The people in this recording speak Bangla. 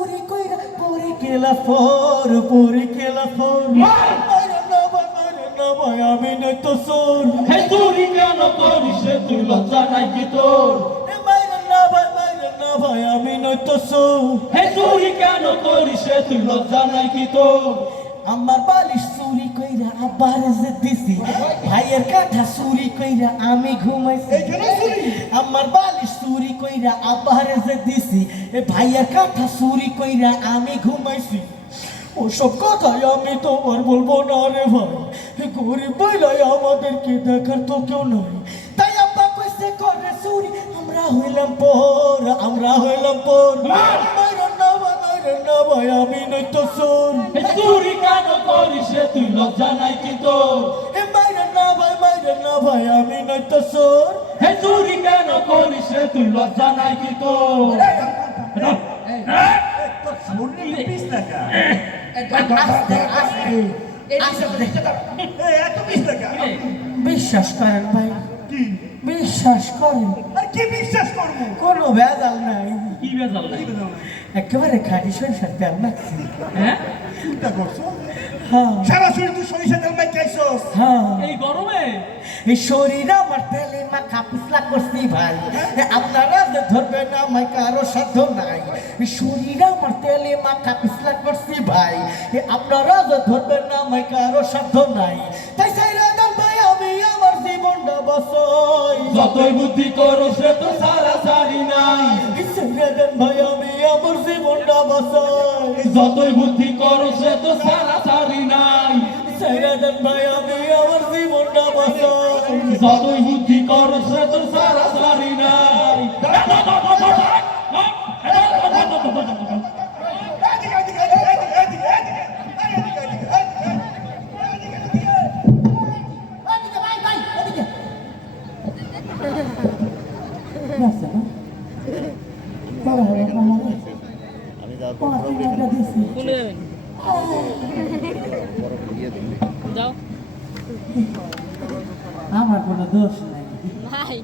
চুরি কইরা পরে গেলা ফোর মারে না ভাই আমি নই তো সোর হে চুরি কেন করিস রে তুই লজ্জা নাই কি তোর মারে না ভাই আমি নই তো সোর হে চুরি কেন করিস রে তুই লজ্জা নাই কি তোর আমার বালিশ চুরি কইরা আবার যে দিছি ভাইয়ের কাঁথা চুরি কইরা আমি ঘুমাইছি আমার বালিশ চুরি কইরা আবার যে দিছি ভাইয়ের কাঁথা চুরি কইরা আমি ঘুমাইছি ওসব কথাই আমি তো আর বলবো না রে ভাই গরিব বইলাই আমাদেরকে দেখার তো কেউ নাই তাই আব্বা কইছে করে চুরি আমরা হইলাম পর মাইরে না ভাই আমি নই তো চোর হে চুরি কেন করিস রে তুই লজ্জা নাই কি তোর মাইরে না ভাই আমি নই তো চোর হে চুরি কেন করিস রে তুই লজ্জা নাই কি তোর বিশ্বাস করেন ভাই বিশ্বাস করেন কোনো ভেজাল নাই কি বেজাল নাই একেবারে খাঁটি সরিষার তেল নাকছি হ্যাঁ হ্যাঁ সরাসরি তুই সরিষা তেল মাই খাইছস হ্যাঁ এই গরমে এই শরীর আমার তেলে মাখা পিছলা করছি ভাই আপনারা যে ধরবে না আমায় কারো সাধ্য নাই এই শরীর আমার তেলে মাখা পিছলা করছি ভাই আপনারা যে ধরবে না আমায় কারো সাধ্য নাই তাই সাইরা দেন ভাই আমি আমার জীবনটা বাঁচাই যতই বুদ্ধি করস রে তো সারা সারি নাই সাইরা দেন ভাই আমি আমার জীবনটা বাঁচাই যতই বুদ্ধি করস রে তো সারা সারি নাই সাইরা দেন ভাই আমি আমার জীবনটা বাঁচাই যতই বুদ্ধি করস রে তো সারা সারি নাই আমার কোনো দোষ নাই নাই